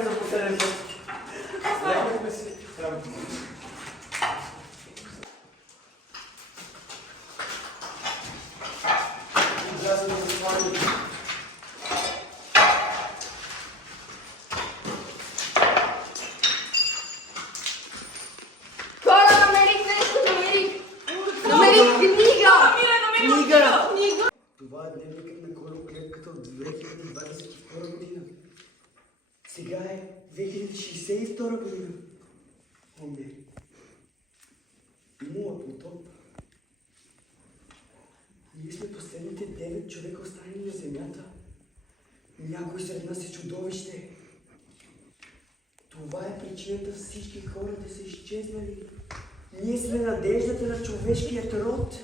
гледаме за последен път. Лепнахме си. Хора, намерих нещо, намерих книга! Книга! Това е дневникът на колоклетката от 2022 година. Сега е 2062 година. О, не. Имало потоп. Ние сме последните 9 човека останали на земята. Някой сред нас е чудовище. Това е причината всички хора да са изчезнали. Ние сме надеждата на човешкият род.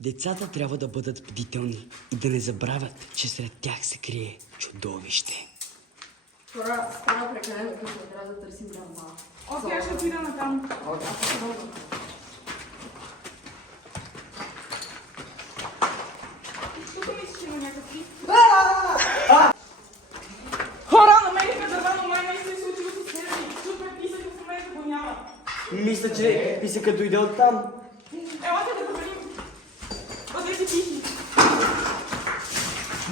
Децата трябва да бъдат бдителни и да не забравят, че сред тях се крие чудовище. Хора, стана прекалено късно, трябва да търсим грама. Окей, аз ще отида натам. Тук мисля, че има някакви... Хора, намерихме дърва, но май се е случило с Хенри. Супер писък, в момента го няма. Мисля, че писъкът дойде оттам. Елате да проверим. Бъде си тихи.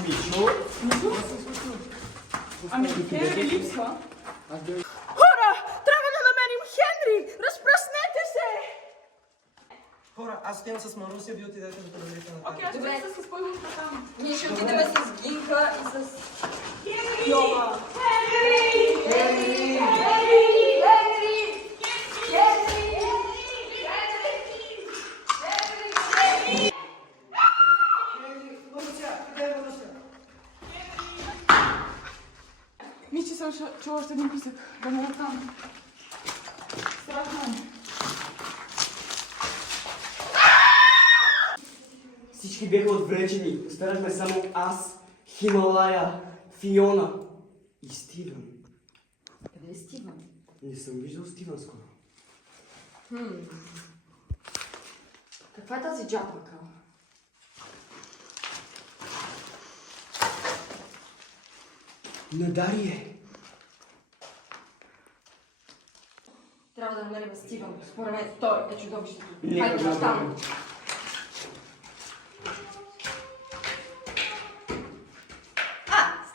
Мишо? Ами, Хенри липсва. Хора, трябва да намерим Хенри! Разпръснете се! Хора, аз отивам с Маруся, вие отидете да проверите на Окей, аз ще се с пълно там. Ние ще отидем с Гинка и с... Хенри! Йова. Хенри! Хенри! Мисля, че съм чула още един писък. Да не там. Страшно е. Всички бяха отвлечени. Останахме само аз, Хималая, Фиона и Стивън. Къде е Стивън? Не съм виждал Стивън скоро. Каква е тази джапака? На Дарие. Трябва да намерим Стивън. Според мен той е чудовището. Не, Хайде не, там.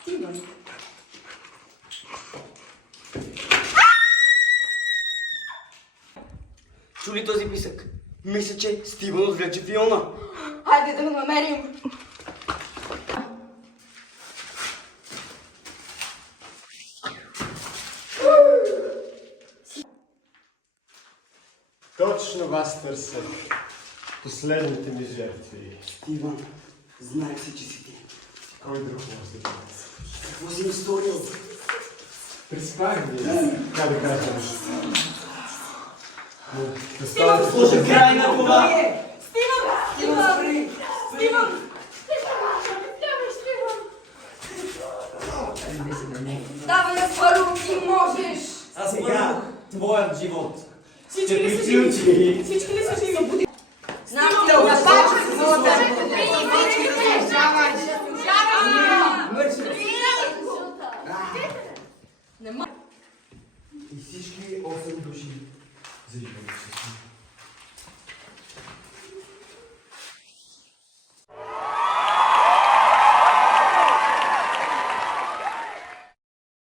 Стивън. Чули този писък? Мисля, че Стивън отвлече Фиона. Хайде да го намерим. Точно вас търся. Последните ми жертви. Стивън, знаех си, че си ти. Кой друг може да търси? Какво си ми сторил? Приспах ви, как да кажа нещо. Да ставате Сложи край на това! Стивън! Давай на Спару, ти можеш! А сега, твоят живот. Всички ли са живи? Приключи. Всички ли са живи? И всички 8 души за живота си.